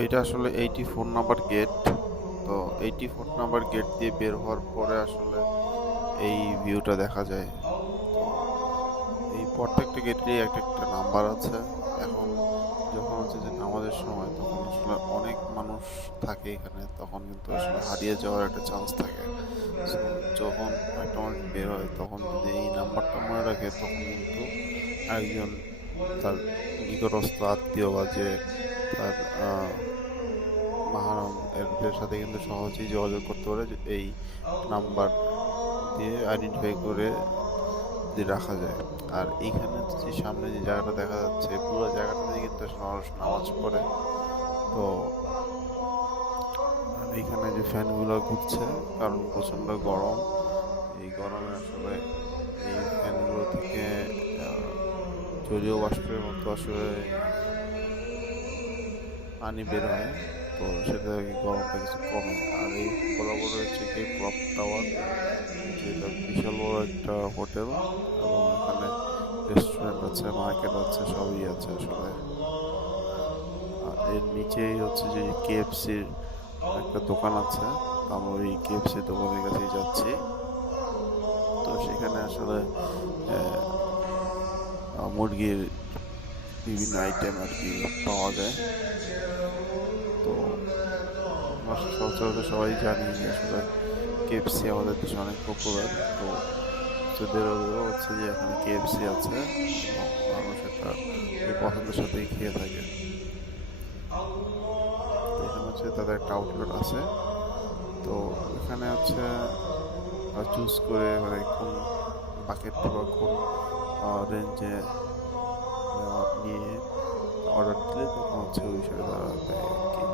এইটা আসলে 84 number gate. তো 84 নাম্বার গেট দিয়ে বের হওয়ার পরে আসলে এই ভিউটা দেখা যায়। তো এই প্রত্যেকটা গেটেরই একটা নাম্বার আছে। এখন যখন হচ্ছে যে নামাজের সময় তখন আসলে অনেক মানুষ থাকে এখানে, তখন কিন্তু আসলে হারিয়ে যাওয়ার একটা চান্স থাকে। সো যখন একটা মানুষ বের হয় তখন যদি এই নাম্বারটা মনে রাখে তখন কিন্তু আরেকজন তার নিকটস্থ আত্মীয় বা যে তার মাহারম এদের সাথে কিন্তু সহজেই যোগাযোগ করতে পারে, যে এই নাম্বার দিয়ে আইডেন্টিফাই করে যদি রাখা যায়। আর এইখানে যে সামনে যে জায়গাটা দেখা যাচ্ছে পুরো জায়গাটাতে কিন্তু আসলে মানুষ নামাজ পড়ে। তো আর এইখানে যে ফ্যানগুলো ঘুরছে কারণ প্রচণ্ড গরম। এই গরমে আসলে এই ফ্যানগুলো থেকে আহ, জলীয় বাষ্পের মতো আসলে পানি বের হয়। তো সেটা থেকে গরমটা কিছু কমে। আর এই বরাবর হচ্ছে কি ক্লক টাওয়ার, যেটা বিশাল বড় একটা হোটেল, এবং এখানে রেস্টুরেন্ট আছে, মার্কেট আছে, সবই আছে আসলে। আর এর নিচেই হচ্ছে যে কেএফসির একটা দোকান আছে। তো আমরা ওই কেএফসি দোকানের কাছেই যাচ্ছি। তো সেখানে আসলে আহ, মুরগির বিভিন্ন আইটেম আর কি পাওয়া যায়। তো আমরা সচরাচর সবাই জানি যে আসলে কেএফসি আমাদের দেশে অনেক পপুলার। তো সৌদি আরবেও হচ্ছে যে এখানে কেএফসি আছে এবং মানুষ এটা এই পছন্দের সাথেই খেয়ে থাকে। তো এখানে হচ্ছে তাদের একটা আউটলেট আছে। তো এখানে হচ্ছে চুজ করে মানে কোন বাকেট বা কোন রেঞ্জে নিয়ে অর্ডার দিলে তখন হচ্ছে ওই হিসেবে তারা দেয় আর কি।